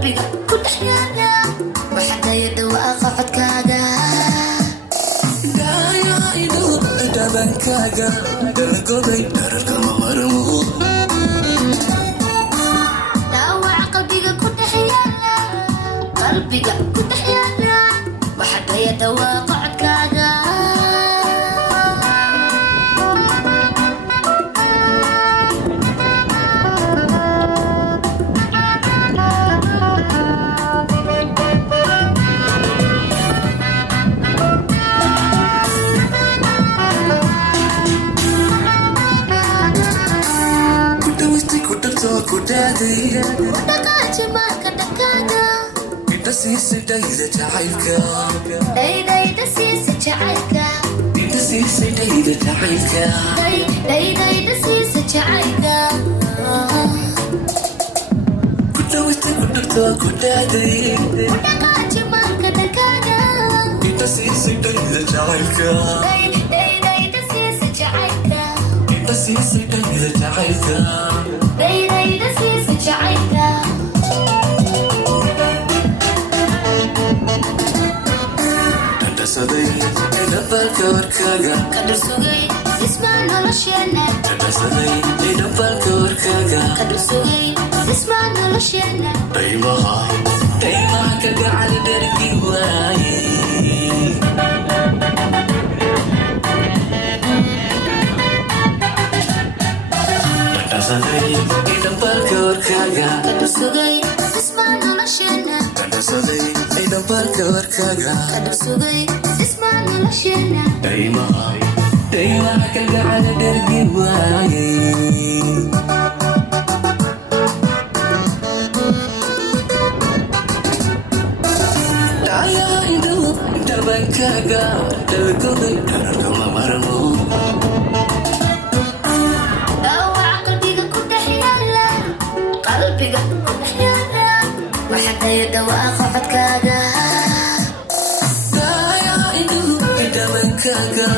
qalbiga ku dhex yaala waxadaya dhawaaqa codkaaga daayaydu dhabankaaga dalgoday dhararka ma marmo dhaawaca qalbiga ku dhex yaala qalbiga ku dhex yaala waxadaya dhawaaqa codkaaga wadhaqaaji marka dhankaaga inta siisay dhayda jacaylka dhaydhayda siisa jacaylka inta siisay dhayda jacaylka dhaydhayda siisa jacaylka ku dhawistay ku dhagtoo ku dhaaday wadhaqaaji marka dhankaaga inta siisay dhayda jacaylka dhaydhayda siisa jacaylka inta siisay dhayda jacaylka dhaydhayda siisa jacaylka dhasaday dhabalka warkaaga ka dhursugay dhismaa nolosheena dhasaday dhabalka warkaaga ka dhursugay dhismaa nolosheena daymaha ka gacal dhargi waaye dhasaday dhabalka warkaaga ka dhursugay dhismaa nolosheena dhasaday dhabalka warkaaga ka dhursugay dhismaa nolosheena daymaha ka gacal dhargi waaye daayaydu dhabankaaga dalgoday dhararka ma marmo dhaawaca qalbiga ku dhex yaala qalbiga ku dhex yaala waxadaya dhawaaqa codkaaga daayaydu dhabankaaga